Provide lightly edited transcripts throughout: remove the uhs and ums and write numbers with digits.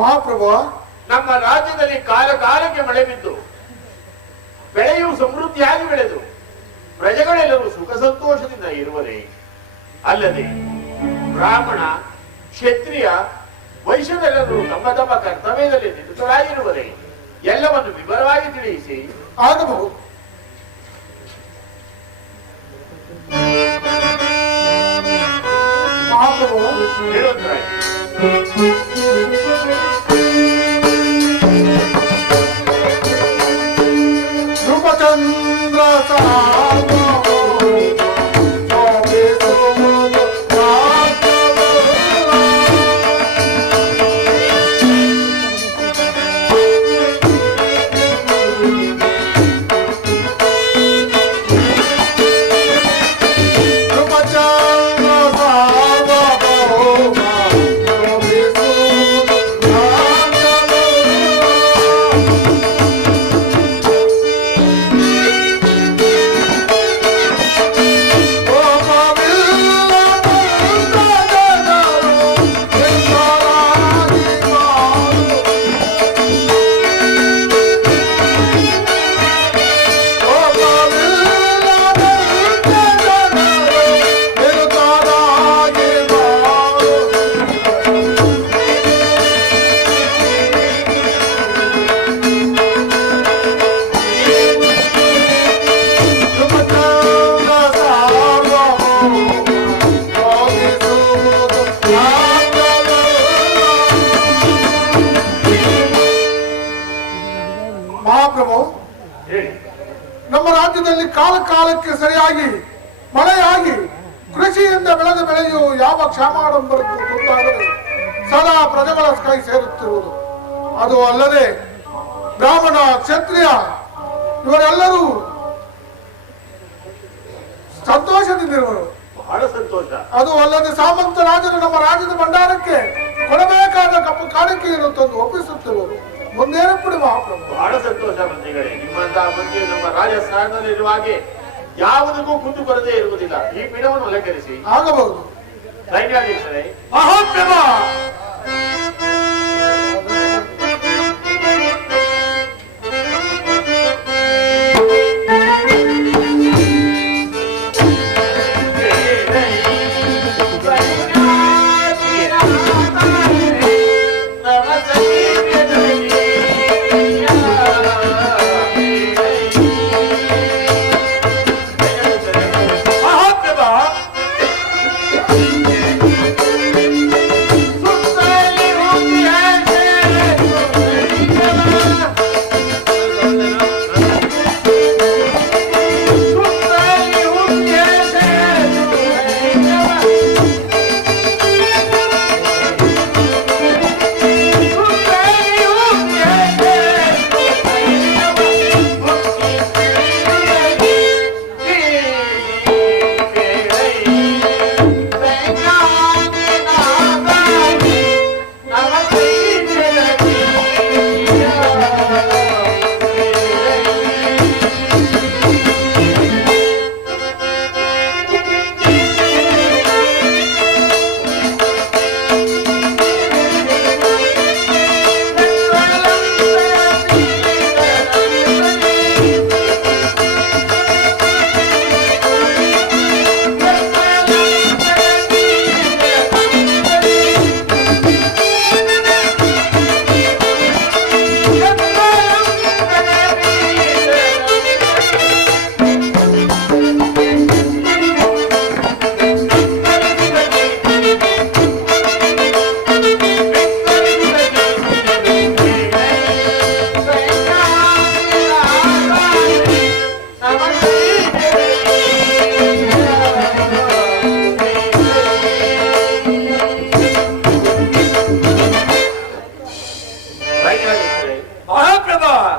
ಮಹಾಪ್ರಭು, ನಮ್ಮ ರಾಜ್ಯದಲ್ಲಿ ಕಾಲ ಕಾಲಕ್ಕೆ ಮಳೆ ಬಿದ್ದು ಬೆಳೆಯು ಸಮೃದ್ಧಿಯಾಗಿ ಬೆಳೆದು ಪ್ರಜೆಗಳೆಲ್ಲರೂ ಸುಖ ಸಂತೋಷದಿಂದ ಇರುವರೇ ಅಲ್ಲದೆ ಬ್ರಾಹ್ಮಣ ಕ್ಷತ್ರಿಯ ವೈಶ್ಯರೆಲ್ಲರೂ ತಮ್ಮ ತಮ್ಮ ಕರ್ತವ್ಯದಲ್ಲಿ ನಿರತರಾಗಿರುವರೇ ಎಲ್ಲವನ್ನು ವಿವರವಾಗಿ ತಿಳಿಸಿ. ಆಗಬಹುದು. ಮಹಾಪ್ರಭು, ಹೇಳುತ್ತಾರೆ ಧ್ರುವಚಂದ್ರ ನಮ್ಮ ರಾಜ್ಯದಲ್ಲಿ ಕಾಲ ಕಾಲಕ್ಕೆ ಸರಿಯಾಗಿ ಮಳೆಯಾಗಿ ಕೃಷಿಯಿಂದ ಬೆಳೆದ ಬೆಳೆಯು ಯಾವ ಕ್ಷಾಮಾಡಂಬರಕ್ಕೂ ತುತ್ತಾಗದೆ ಸದಾ ಪ್ರಜೆಗಳ ಕೈ ಸೇರುತ್ತಿರುವುದು. ಅದು ಅಲ್ಲದೆ ಬ್ರಾಹ್ಮಣ ಕ್ಷತ್ರಿಯ ಇವರೆಲ್ಲರೂ ಸಂತೋಷದಿಂದಿರುವರು. ಬಹಳ ಸಂತೋಷ. ಅದು ಅಲ್ಲದೆ ಸಾಮಂತ ರಾಜರು ನಮ್ಮ ರಾಜ್ಯದ ಭಂಡಾರಕ್ಕೆ ಕೊಡಬೇಕಾದ ಕಪ್ಪು ಕಾಣಿಕೆಯನ್ನು ತಂದು ಒಪ್ಪಿಸುತ್ತಿರುವರು. ಮುಂದೇನಪ್ಪಡಿ ಮಹಾಪ್ರಭು. ಬಹಳ ಸಂತೋಷ ಮಂತ್ರಿಗಳೇ. ನಿಮ್ಮಂತಹ ಮಂತ್ರಿ ನಮ್ಮ ರಾಜಸ್ಥಾನದಲ್ಲಿರುವ ಹಾಗೆ ಯಾವುದಕ್ಕೂ ಕುಂದು ಬರದೇ ಇರುವುದಿಲ್ಲ. ಈ ಪೀಠವನ್ನು ಅಲಂಕರಿಸಿ. ಆಗಬಹುದು. ಸೈನ್ಯಾಧೀಶರೇ. ಮಹಾಪ್ರಭು,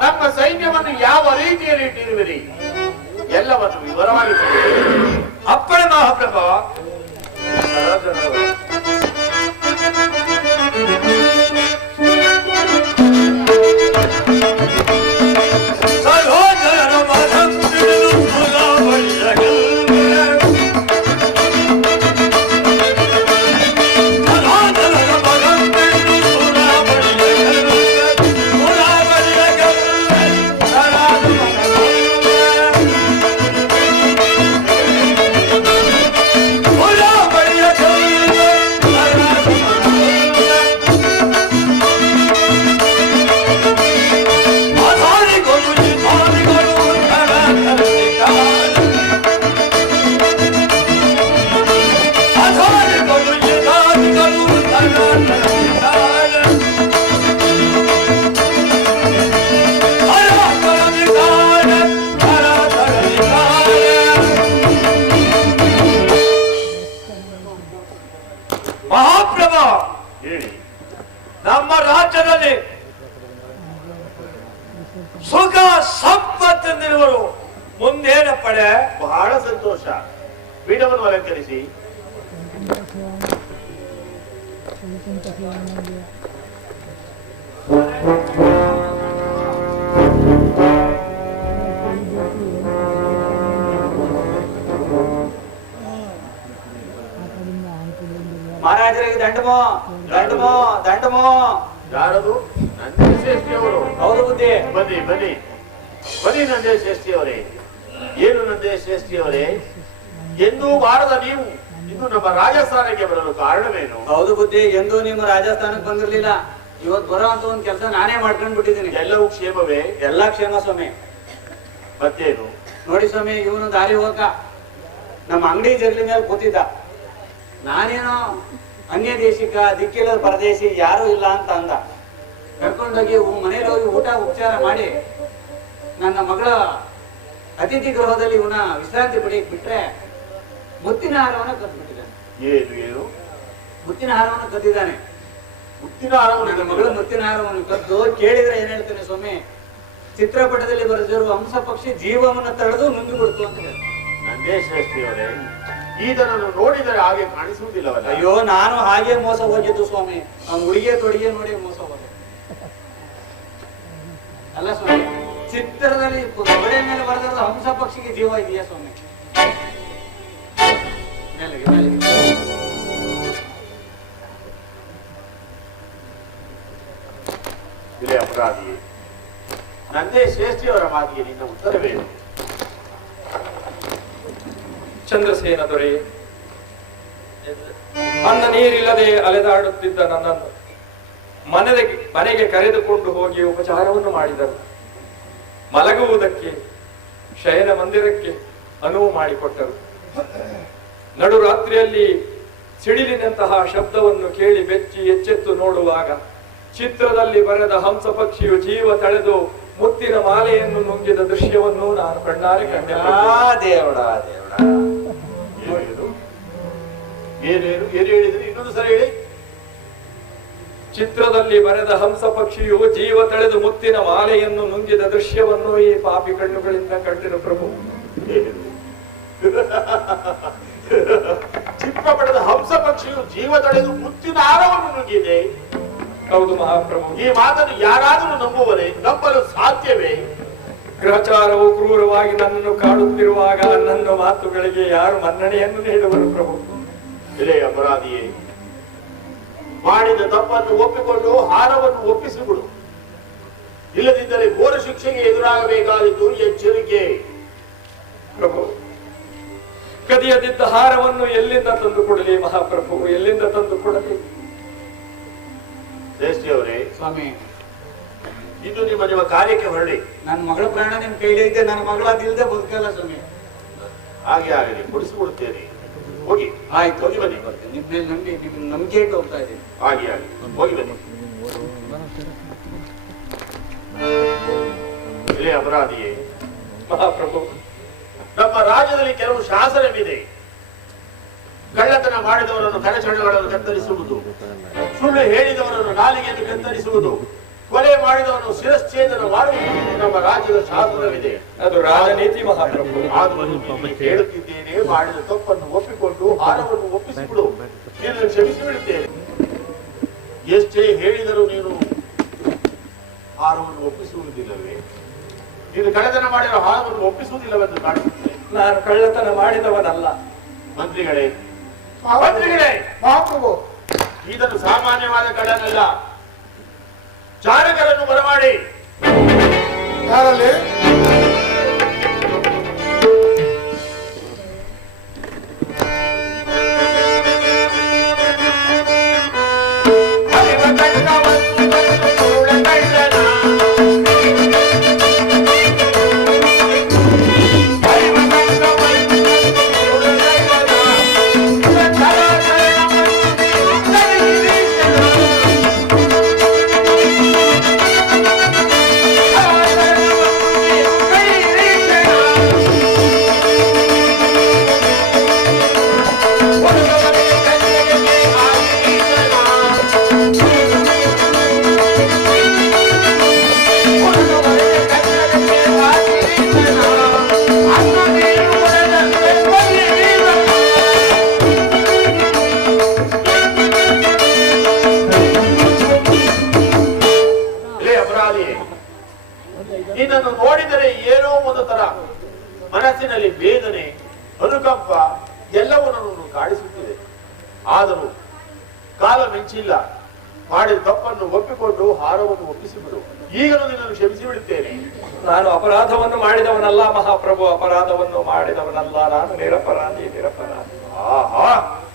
ನಮ್ಮ ಸೈನ್ಯವನ್ನು ಯಾವ ರೀತಿಯಲ್ಲಿ ಇಟ್ಟಿರುವಿರಿ ಎಲ್ಲವನ್ನು ವಿವರವಾಗಿ ಅಪ್ಪಣೆ ಮಹಾಪ್ರಭು. ಸಂತೋಷ. ಪೀಠವನ್ನು ಅಲಂಕರಿಸಿ. ಮಹಾರಾಜರಿಗೆ ದಂಡಮೋ ದಂಡಮೋ ದಂಡಮೋ. ಯಾರದು? ನಂದೇ ಶ್ರೇಷ್ಠಿಯವರು. ಹೌದು ಬುದ್ಧಿ. ಬನ್ನಿ ಬನ್ನಿ ಬನ್ನಿ ನಂದೇ ಶ್ರೇಷ್ಠಿಯವರೇ. ಏನು ನಂದೇ ಶ್ರೇಷ್ಠಿಯವರೇ, ಎಂದೂ ಬಾರದ ನೀವು ಇನ್ನು ನಮ್ಮ ರಾಜಸ್ಥಾನಕ್ಕೆ ಬರಲು ಕಾರಣವೇನು? ಹೌದು ಬುದ್ಧಿ, ಎಂದೂ ನಿಮ್ಮ ರಾಜಸ್ಥಾನಕ್ಕೆ ಬಂದಿರ್ಲಿಲ್ಲ. ಇವತ್ತು ಬರೋ ಅಂತ ಒಂದು ಕೆಲಸ ನಾನೇ ಮಾಡ್ಕೊಂಡ್ ಬಿಟ್ಟಿದ್ದೀನಿ. ಎಲ್ಲವೂ ಕ್ಷೇಮವೇ? ಎಲ್ಲಾ ಕ್ಷೇಮ ಸ್ವಾಮಿ. ಮತ್ತೇನು? ನೋಡಿ ಸ್ವಾಮಿ, ಇವನು ದಾರಿ ಹೋಗ ನಮ್ಮ ಅಂಗಡಿ ಜಗಲಿ ಮೇಲೆ ಕೂತಿದ್ದ. ನಾನೇನೋ ಅನ್ಯ ದೇಶಿಕ ದಿಕ್ಕಿಲ್ಲದ ಪರದೇಶಿ ಯಾರು ಇಲ್ಲ ಅಂತ ಅಂದ. ಕರ್ಕೊಂಡೋಗಿ ಮನೇಲಿ ಹೋಗಿ ಊಟ ಉಪಚಾರ ಮಾಡಿ ನನ್ನ ಮಗಳ ಅತಿಥಿ ಗೃಹದಲ್ಲಿ ಇವನ ವಿಶ್ರಾಂತಿ ಪಡೆಯಕ್ ಬಿಟ್ರೆ ಮುತ್ತಿನ ಹಾರವನ್ನು ಕದ್ಬಿಟ್ಟಿದ್ದಾನೆ. ಏನು ಏನು? ಮುತ್ತಿನ ಹಾರವನ್ನು ಕದ್ದಿದ್ದಾನೆ. ಮುತ್ತಿನ ಹಾರವನ್ನು? ನನ್ನ ಮಗಳ ಮುತ್ತಿನ ಹಾರವನ್ನು ಕದ್ದು ಕೇಳಿದ್ರೆ ಏನ್ ಹೇಳ್ತೇನೆ ಸ್ವಾಮಿ, ಚಿತ್ರಪಟದಲ್ಲಿ ಬರೆದಿರುವ ಹಂಸ ಪಕ್ಷಿ ಜೀವವನ್ನು ತಡೆದು ನುಂಗಿ ಬಿಡ್ತು ಅಂತ ಹೇಳ್ತಾರೆ. ನಂದೇ ಶ್ರೇಷ್ಠಿಯವರೇ, ಈತನನ್ನು ನೋಡಿದರೆ ಹಾಗೆ ಕಾಣಿಸುವುದಿಲ್ಲವಲ್ಲ? ಅಯ್ಯೋ, ನಾನು ಹಾಗೆ ಮೋಸ ಹೋಗಿದ್ದು ಸ್ವಾಮಿ. ಅವ್ನು ಉಡುಗೆ ತೊಡಿಗೆ ನೋಡಿ ಮೋಸ ಹೋದೆ. ಅಲ್ಲ ಸ್ವಾಮಿ, ಚಿತ್ರದಲ್ಲಿ ಗೋಡೆ ಮೇಲೆ ಬರೆದಿರೋ ಹಂಸ ಪಕ್ಷಿಗೆ ಜೀವ ಇದೆಯಾ ಸ್ವಾಮಿ? ಮೇಲೆಗೆ ಮೇಲೆಗೆ. ಇರೇ ಅಪರಾಧಿ, ನಂದೇ ಶ್ರೇಷ್ಠಿಯವರ ಮಾತಿಗೆ ನಿನ್ನ ಉತ್ತರವೇನು? ಚಂದ್ರಸೇನ ದೊರೆ, ಅನ್ನ ನೀರಿಲ್ಲದೆ ಅಲೆದಾಡುತ್ತಿದ್ದ ನನ್ನನ್ನು ಮನೆಗೆ ಕರೆದುಕೊಂಡು ಹೋಗಿ ಉಪಚಾರವನ್ನು ಮಾಡಿದರು. ಮಲಗುವುದಕ್ಕೆ ಶಯನ ಮಂದಿರಕ್ಕೆ ಅನುವು ಮಾಡಿಕೊಟ್ಟರು. ನಡು ರಾತ್ರಿಯಲ್ಲಿ ಸಿಡಿಲಿನಂತಹ ಶಬ್ದವನ್ನು ಕೇಳಿ ಬೆಚ್ಚಿ ಎಚ್ಚೆತ್ತು ನೋಡುವಾಗ ಚಿತ್ರದಲ್ಲಿ ಬರೆದ ಹಂಸ ಪಕ್ಷಿಯು ಜೀವ ತಳೆದು ಮುತ್ತಿನ ಮಾಲೆಯನ್ನು ನುಂಗಿದ ದೃಶ್ಯವನ್ನು ನಾನು ಕಣ್ಣಾರೆ ಕಂಡೆ. ದೇವಡ ದೇವಡ, ಏನು ಹೇಳಿದ್ರಿ? ಇನ್ನೊಂದು ಸಲ ಹೇಳಿ. ಚಿತ್ರದಲ್ಲಿ ಬರೆದ ಹಂಸ ಪಕ್ಷಿಯು ಜೀವ ತಳೆದು ಮುತ್ತಿನ ಮಾಲೆಯನ್ನು ನುಂಗಿದ ದೃಶ್ಯವನ್ನು ಈ ಪಾಪಿ ಕಣ್ಣುಗಳಿಂದ ಕಂಡಿರು ಪ್ರಭು. ಚಿತ್ರಪಟದ ಹಂಸ ಪಕ್ಷಿಯು ಜೀವ ತಳೆದು ಮುತ್ತಿನ ಹಾರವನ್ನು ನುಂಗಿದೆ. ಹೌದು ಮಹಾಪ್ರಭು. ಈ ಮಾತನ್ನು ಯಾರಾದರೂ ನಂಬುವರೇ? ನಂಬಲು ಸಾಧ್ಯವೇ? ಗ್ರಹಚಾರವು ಕ್ರೂರವಾಗಿ ನನ್ನನ್ನು ಕಾಡುತ್ತಿರುವಾಗ ನನ್ನ ಮಾತುಗಳಿಗೆ ಯಾರು ಮನ್ನಣೆಯನ್ನು ನೀಡುವರು ಪ್ರಭು? ಇರೇ ಅಪರಾಧಿಯೇ, ಮಾಡಿದ ತಪ್ಪನ್ನು ಒಪ್ಪಿಕೊಂಡು ಹಾರವನ್ನು ಒಪ್ಪಿಸಿಬಿಡು. ಇಲ್ಲದಿದ್ದರೆ ಘೋರ ಶಿಕ್ಷೆಗೆ ಎದುರಾಗಬೇಕಾಗಿದ್ದು ಎಚ್ಚರಿಕೆ. ಪ್ರಭು, ಕದಿಯದಿದ್ದ ಹಾರವನ್ನು ಎಲ್ಲಿಂದ ತಂದು ಕೊಡಲಿ ಮಹಾಪ್ರಭು? ಎಲ್ಲಿಂದ ತಂದು ಕೊಡಲಿ? ಶ್ರೇಷ್ಠಿಯವರೇ ಸ್ವಾಮಿ, ಇದು ನಿಮ್ಮ ಕಾರ್ಯಕ್ಕೆ ಹೊರಡಿ. ನನ್ನ ಮಗಳ ಪ್ರಾಣ ನಿಮ್ ಕೈಲಿ ಐತೆ. ನನ್ನ ಮಗಳದಿಲ್ಲದೆ ಬದುಕಲ್ಲ ಸ್ವಾಮಿ. ಹಾಗೆ ಆಗಲಿ, ಕೊಡಿಸಿಕೊಡುತ್ತೇನೆ. ಹೋಗಿ. ಆಯ್ತು, ಹೋಗಿ ಬನ್ನಿ. ನಿಮ್ ಮೇಲೆ ನಂಬಿ ನಿಮ್ ನಂಬಿಕೆ ಇಟ್ಟು ಹೋಗ್ತಾ ಇದ್ದೀನಿ. ಹಾಗೆ ಆಗಲಿ, ಹೋಗಿ ಬನ್ನಿ. ಇರೇ ಅಪರಾಧಿಯೇ, ಮಹಾಪ್ರಭು, ನಮ್ಮ ರಾಜ್ಯದಲ್ಲಿ ಕೆಲವು ಶಾಸನವಿದೆ. ಕಳ್ಳತನ ಮಾಡಿದವರನ್ನು ಕರಚಣಗಳನ್ನು ಕತ್ತರಿಸುವುದು, ಸುಳ್ಳು ಹೇಳಿದವರನ್ನು ನಾಲಿಗೆಯನ್ನು ಕತ್ತರಿಸುವುದು, ಕೊಲೆ ಮಾಡಿದವರನ್ನು ಶಿರಶ್ಛೇದನ ಮಾಡುವುದು ನಮ್ಮ ರಾಜ್ಯದ ಶಾಸನವಿದೆ. ಅದು ರಾಜನೀತಿ ಮಹಾಪ್ರಭು. ಆದರೂ ಹೇಳುತ್ತಿದ್ದೇನೆ, ಮಾಡಿದ ತಪ್ಪನ್ನು ಒಪ್ಪಿಕೊಂಡು ಹಾರವನ್ನು ಒಪ್ಪಿಸಿಬಿಡು. ನೀನು ಕ್ಷಮಿಸಿ ಬಿಡುತ್ತೇನೆ. ಎಷ್ಟೇ ಹೇಳಿದರೂ ನೀನು ಹಾರವನ್ನು ಒಪ್ಪಿಸುವುದಿಲ್ಲವೇ? ನೀನು ಕಳ್ಳತನ ಮಾಡಿರೋ ಹಾರವನ್ನು ಒಪ್ಪಿಸುವುದಿಲ್ಲವೆಂದು ಕಾಣುತ್ತದೆ. ನಾನು ಕಳ್ಳತನ ಮಾಡಿದವನಲ್ಲ. ಮಂತ್ರಿಗಳೇ, ಮಹಾಪ್ರಭು, ಇದನ್ನು ಸಾಮಾನ್ಯವಾದ ಕಳ್ಳನಲ್ಲ. ಚಾರಕರನ್ನು ಬರಮಾಡಿ. ಯಾರಲ್ಲಿ? ವಂಚನೆ, ಅನುಕಂಪ ಎಲ್ಲವೂ ನನ್ನನ್ನು ಕಾಡಿಸುತ್ತಿದೆ. ಆದರೂ ಕಾಲ ಮಿಂಚಿಲ್ಲ. ಮಾಡಿದ ತಪ್ಪನ್ನು ಒಪ್ಪಿಕೊಂಡು ಹಾರವನ್ನು ಒಪ್ಪಿಸಿಬಿಡು. ಈಗಲೂ ನಿನ್ನನ್ನು ಕ್ಷಮಿಸಿ ಬಿಡುತ್ತೇನೆ. ನಾನು ಅಪರಾಧವನ್ನು ಮಾಡಿದವನಲ್ಲ ಮಹಾಪ್ರಭು, ಅಪರಾಧವನ್ನು ಮಾಡಿದವನಲ್ಲ. ನಾನು ನಿರಪರಾಧಿ. ಆಹಾ,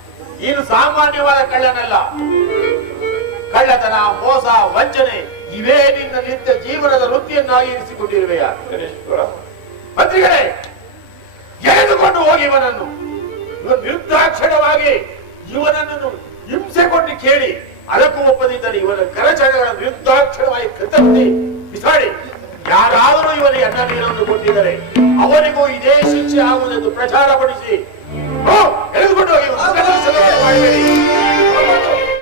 ನೀನು ಸಾಮಾನ್ಯವಾದ ಕಳ್ಳನಲ್ಲ. ಕಳ್ಳತನ, ಮೋಸ, ವಂಚನೆ ಇವೇ ನಿನ್ನ ನಿತ್ಯ ಜೀವನದ ವೃತ್ತಿಯನ್ನಾಗಿ ಇರಿಸಿಕೊಂಡಿರುವೆಯಾ? ಮಂತ್ರಿಗಳೇ, ಎಳೆದುಕೊಂಡು ಹೋಗಿ ಇವನನ್ನು. ನಿರ್ದಾಕ್ಷಿಣ್ಯವಾಗಿ ಇವನನ್ನು ಹಿಂಸೆ ಕೊಟ್ಟು ಕೇಳಿ, ಅದಕ್ಕೂ ಒಪ್ಪದಿದ್ದರೆ ಇವನ ಕರಚರಣೆಗಳ ನಿರ್ದಾಕ್ಷಿಣ್ಯವಾಗಿ ಕತ್ತರಿಸಿ ಬಿಸಾಡಿ. ಯಾರಾದರೂ ಇವನಿಗೆ ಅನ್ನ ನೀರನ್ನು ಕೊಟ್ಟಿದ್ದರೆ ಅವರಿಗೂ ಇದೇ ಶಿಕ್ಷೆ ಆಗುವುದೆಂದು ಪ್ರಚಾರ ಪಡಿಸಿ